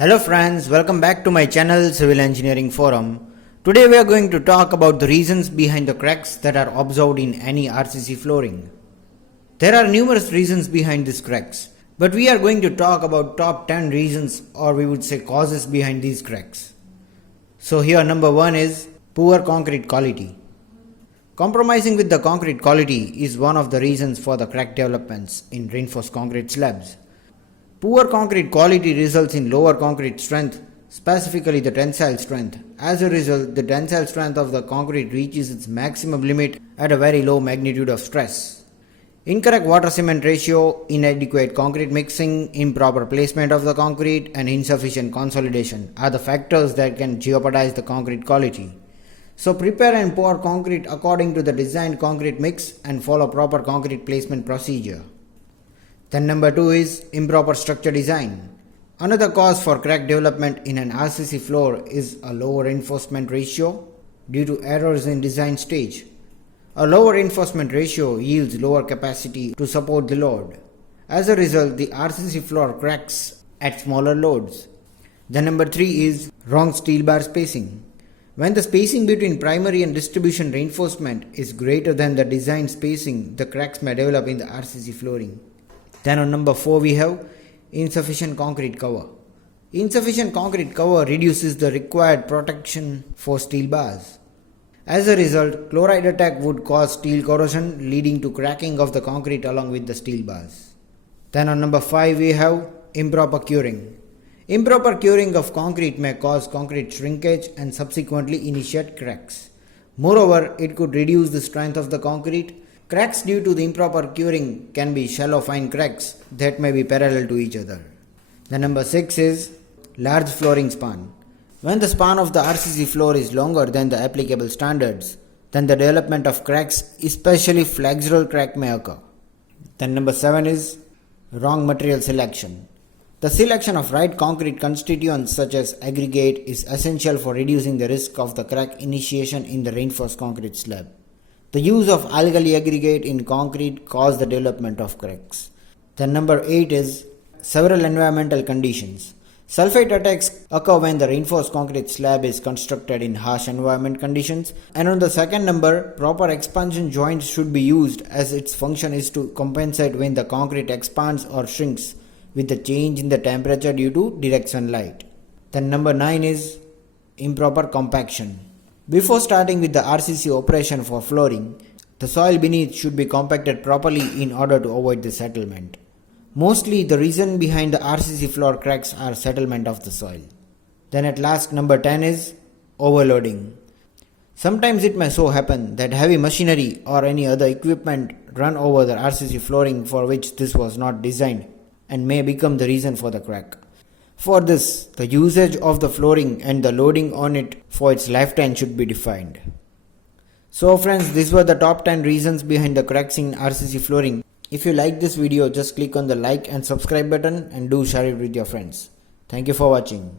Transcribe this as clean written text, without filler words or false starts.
Hello friends, welcome back to my channel Civil Engineering Forum. Today we are going to talk about the reasons behind the cracks that are observed in any RCC flooring. There are numerous reasons behind these cracks, but we are going to talk about top 10 reasons, or we would say causes behind these cracks. So here number 1 is poor concrete quality. Compromising with the concrete quality is one of the reasons for the crack developments in reinforced concrete slabs. Poor concrete quality results in lower concrete strength, specifically the tensile strength. As a result, the tensile strength of the concrete reaches its maximum limit at a very low magnitude of stress. Incorrect water-cement ratio, inadequate concrete mixing, improper placement of the concrete, and insufficient consolidation are the factors that can jeopardize the concrete quality. So prepare and pour concrete according to the designed concrete mix and follow proper concrete placement procedure. Then number 2 is improper structure design. Another cause for crack development in an RCC floor is a lower reinforcement ratio due to errors in design stage. A lower reinforcement ratio yields lower capacity to support the load. As a result, the RCC floor cracks at smaller loads. Then number 3 is wrong steel bar spacing. When the spacing between primary and distribution reinforcement is greater than the design spacing, the cracks may develop in the RCC flooring. Then on number 4 we have insufficient concrete cover. Insufficient concrete cover reduces the required protection for steel bars. As a result, chloride attack would cause steel corrosion, leading to cracking of the concrete along with the steel bars. Then on number 5 we have improper curing. Improper curing of concrete may cause concrete shrinkage and subsequently initiate cracks. Moreover, it could reduce the strength of the concrete. Cracks due to the improper curing can be shallow fine cracks that may be parallel to each other. The number 6 is large flooring span. When the span of the RCC floor is longer than the applicable standards, then the development of cracks, especially flexural crack, may occur. Then number 7 is wrong material selection. The selection of right concrete constituents such as aggregate is essential for reducing the risk of the crack initiation in the reinforced concrete slab. The use of alkali aggregate in concrete cause the development of cracks. Then number 8 is several environmental conditions. Sulfate attacks occur when the reinforced concrete slab is constructed in harsh environment conditions. And on the second number, proper expansion joints should be used, as its function is to compensate when the concrete expands or shrinks with the change in the temperature due to direct sunlight. Then number 9 is improper compaction. Before starting with the RCC operation for flooring, the soil beneath should be compacted properly in order to avoid the settlement. Mostly the reason behind the RCC floor cracks are settlement of the soil. Then at last, number 10 is overloading. Sometimes it may so happen that heavy machinery or any other equipment run over the RCC flooring for which this was not designed and may become the reason for the crack. For this, the usage of the flooring and the loading on it for its lifetime should be defined. So friends, these were the top 10 reasons behind the cracks in RCC flooring. If you like this video, just click on the like and subscribe button and do share it with your friends. Thank you for watching.